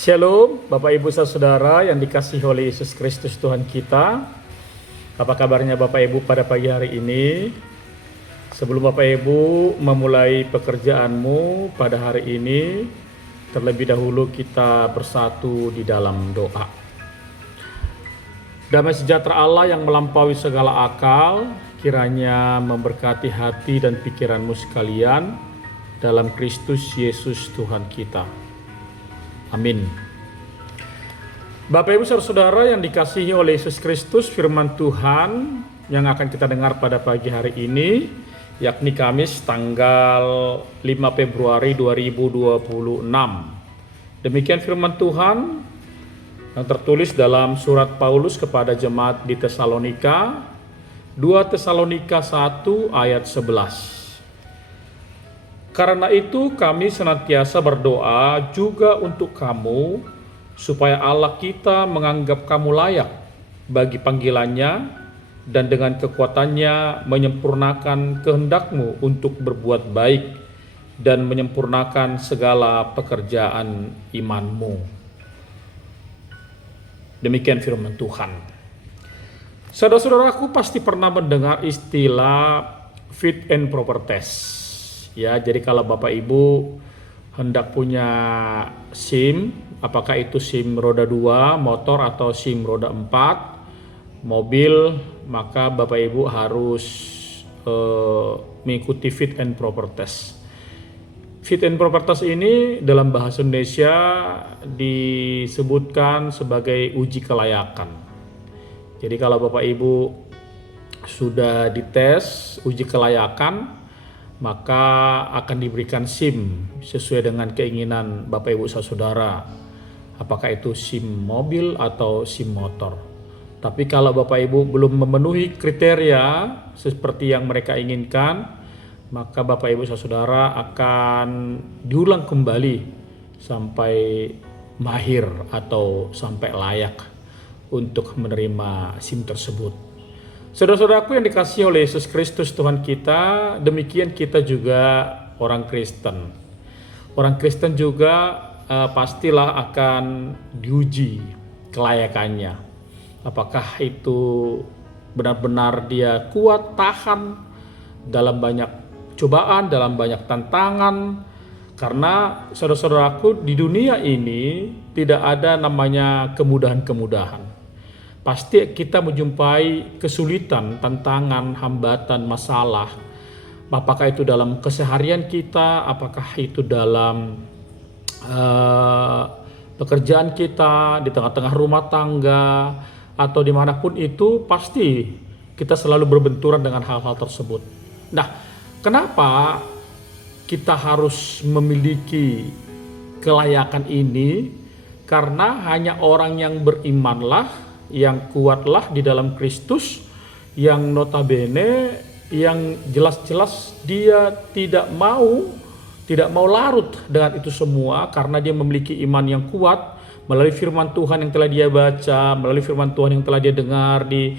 Shalom, Bapak Ibu Saudara yang dikasihi oleh Yesus Kristus Tuhan kita. Apa kabarnya Bapak Ibu pada pagi hari ini? Sebelum Bapak Ibu memulai pekerjaanmu pada hari ini, terlebih dahulu kita bersatu di dalam doa. Damai sejahtera Allah yang melampaui segala akal, kiranya memberkati hati dan pikiranmu sekalian dalam Kristus Yesus Tuhan kita. Amin. Bapak Ibu Saudara yang dikasihi oleh Yesus Kristus, firman Tuhan yang akan kita dengar pada pagi hari ini, yakni Kamis tanggal 5 Februari 2026. Demikian firman Tuhan yang tertulis dalam surat Paulus kepada jemaat di Tesalonika, 2 Tesalonika 1 ayat 11. Karena itu kami senantiasa berdoa juga untuk kamu, supaya Allah kita menganggap kamu layak bagi panggilannya dan dengan kekuatannya menyempurnakan kehendakmu untuk berbuat baik dan menyempurnakan segala pekerjaan imanmu. Demikian firman Tuhan. Saudara-saudaraku pasti pernah mendengar istilah fit and proper test. Ya, jadi kalau Bapak Ibu hendak punya SIM, apakah itu SIM roda 2 motor atau SIM roda 4 mobil, maka Bapak Ibu harus mengikuti fit and proper test. Fit and proper test ini dalam bahasa Indonesia disebutkan sebagai uji kelayakan. Jadi kalau Bapak Ibu sudah dites uji kelayakan, maka akan diberikan SIM sesuai dengan keinginan Bapak Ibu Saudara, apakah itu SIM mobil atau SIM motor. Tapi kalau Bapak Ibu belum memenuhi kriteria seperti yang mereka inginkan, maka Bapak Ibu Saudara akan diulang kembali sampai mahir atau sampai layak untuk menerima SIM tersebut. Saudara-saudaraku yang dikasihi oleh Yesus Kristus Tuhan kita, demikian kita juga orang Kristen. Orang Kristen juga pastilah akan diuji kelayakannya. Apakah itu benar-benar dia kuat tahan dalam banyak cobaan, dalam banyak tantangan. Karena saudara-saudaraku di dunia ini tidak ada namanya kemudahan-kemudahan. Pasti kita menjumpai kesulitan, tantangan, hambatan, masalah. Apakah itu dalam keseharian kita, apakah itu dalam pekerjaan kita, di tengah-tengah rumah tangga, atau dimanapun itu, pasti kita selalu berbenturan dengan hal-hal tersebut. Nah, kenapa kita harus memiliki kelayakan ini? Karena hanya orang yang berimanlah, yang kuatlah di dalam Kristus, yang notabene, yang jelas-jelas dia tidak mau larut dengan itu semua, karena dia memiliki iman yang kuat melalui firman Tuhan yang telah dia baca, melalui firman Tuhan yang telah dia dengar di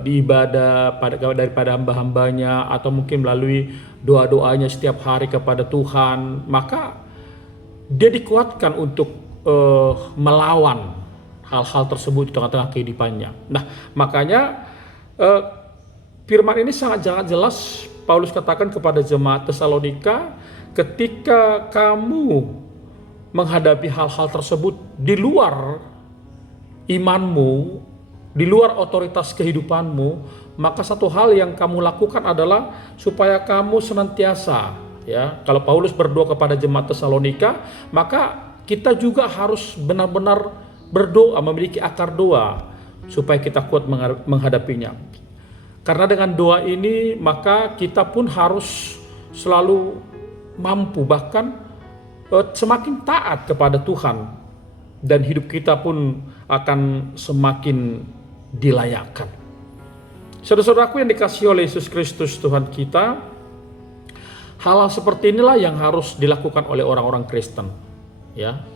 ibadah daripada hamba-hambanya, atau mungkin melalui doa-doanya setiap hari kepada Tuhan. Maka dia dikuatkan untuk melawan hal-hal tersebut di tengah-tengah kehidupannya. Nah, makanya firman ini sangat jelas Paulus katakan kepada jemaat Tesalonika, ketika kamu menghadapi hal-hal tersebut di luar imanmu, di luar otoritas kehidupanmu, maka satu hal yang kamu lakukan adalah supaya kamu senantiasa, ya, kalau Paulus berdoa kepada jemaat Tesalonika, maka kita juga harus benar-benar berdoa, memiliki akar doa supaya kita kuat menghadapinya. Karena dengan doa ini maka kita pun harus selalu mampu, bahkan semakin taat kepada Tuhan, dan hidup kita pun akan semakin dilayakkan. Saudara-saudaraku yang dikasihi oleh Yesus Kristus Tuhan kita, hal-hal seperti inilah yang harus dilakukan oleh orang-orang Kristen, ya.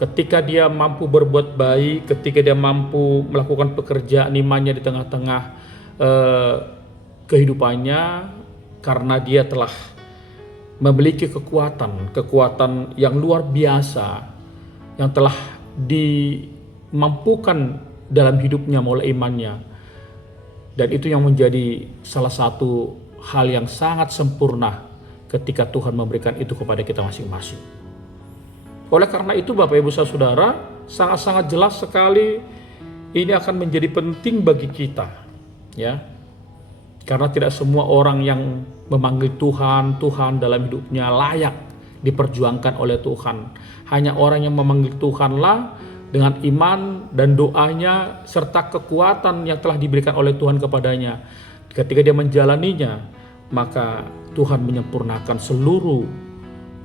Ketika dia mampu berbuat baik, ketika dia mampu melakukan pekerjaan imannya di tengah-tengah kehidupannya, karena dia telah memiliki kekuatan yang luar biasa yang telah dimampukan dalam hidupnya melalui imannya, dan itu yang menjadi salah satu hal yang sangat sempurna ketika Tuhan memberikan itu kepada kita masing-masing. Oleh karena itu Bapak Ibu Saudara, sangat-sangat jelas sekali ini akan menjadi penting bagi kita, ya. Karena tidak semua orang yang memanggil Tuhan dalam hidupnya layak diperjuangkan oleh Tuhan. Hanya orang yang memanggil Tuhanlah dengan iman dan doanya serta kekuatan yang telah diberikan oleh Tuhan kepadanya. Ketika dia menjalaninya, maka Tuhan menyempurnakan seluruh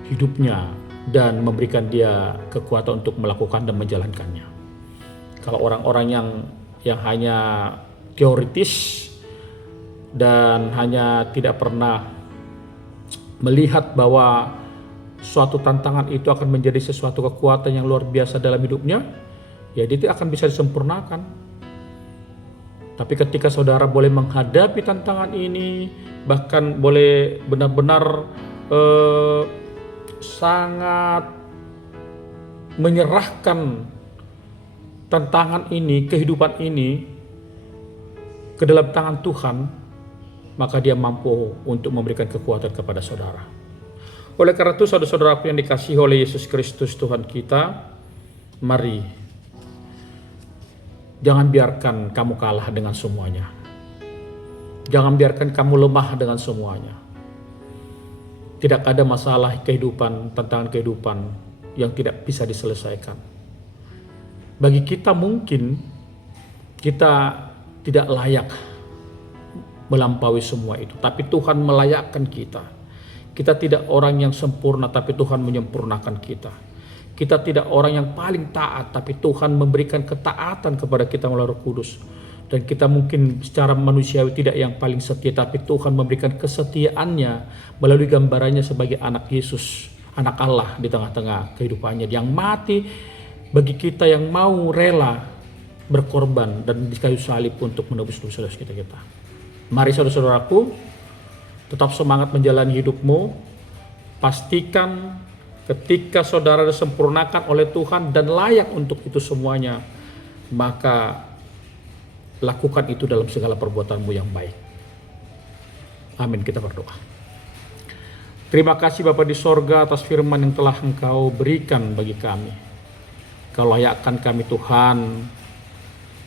hidupnya dan memberikan dia kekuatan untuk melakukan dan menjalankannya. Kalau orang-orang yang hanya teoritis dan hanya tidak pernah melihat bahwa suatu tantangan itu akan menjadi sesuatu kekuatan yang luar biasa dalam hidupnya, ya itu akan bisa disempurnakan. Tapi ketika saudara boleh menghadapi tantangan ini, bahkan boleh benar-benar sangat menyerahkan tantangan ini, kehidupan ini ke dalam tangan Tuhan, maka dia mampu untuk memberikan kekuatan kepada saudara. Oleh karena itu saudara-saudaraku yang dikasihi oleh Yesus Kristus Tuhan kita, mari jangan biarkan kamu kalah dengan semuanya. Jangan biarkan kamu lemah dengan semuanya. Tidak ada masalah kehidupan, tantangan kehidupan yang tidak bisa diselesaikan. Bagi kita mungkin kita tidak layak melampaui semua itu, tapi Tuhan melayakkan kita. Kita tidak orang yang sempurna, tapi Tuhan menyempurnakan kita. Kita tidak orang yang paling taat, tapi Tuhan memberikan ketaatan kepada kita melalui Roh Kudus. Dan kita mungkin secara manusiawi tidak yang paling setia, tapi Tuhan memberikan kesetiaannya melalui gambarannya sebagai anak Yesus, anak Allah di tengah-tengah kehidupannya, yang mati bagi kita yang mau rela berkorban dan di kayu salib untuk menebus dosa-dosa kita. Mari saudara-saudaraku, tetap semangat menjalani hidupmu. Pastikan ketika saudara disempurnakan oleh Tuhan dan layak untuk itu semuanya, maka lakukan itu dalam segala perbuatanmu yang baik. Amin. Kita berdoa. Terima kasih Bapa di sorga atas firman yang telah Engkau berikan bagi kami. Kau layakkan kami Tuhan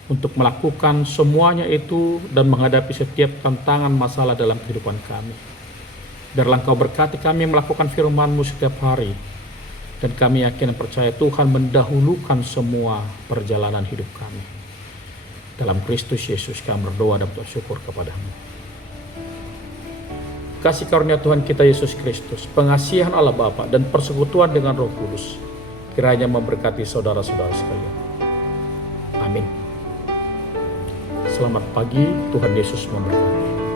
untuk melakukan semuanya itu dan menghadapi setiap tantangan masalah dalam kehidupan kami. Biarlah Engkau berkati kami melakukan firman-Mu setiap hari. Dan kami yakin dan percaya Tuhan mendahulukan semua perjalanan hidup kami. Dalam Kristus Yesus kami berdoa dan bersyukur kepada-Mu. Kasih karunia Tuhan kita Yesus Kristus, pengasihan Allah Bapa dan persekutuan dengan Roh Kudus kiranya memberkati saudara-saudara sekalian. Amin. Selamat pagi, Tuhan Yesus memberkati.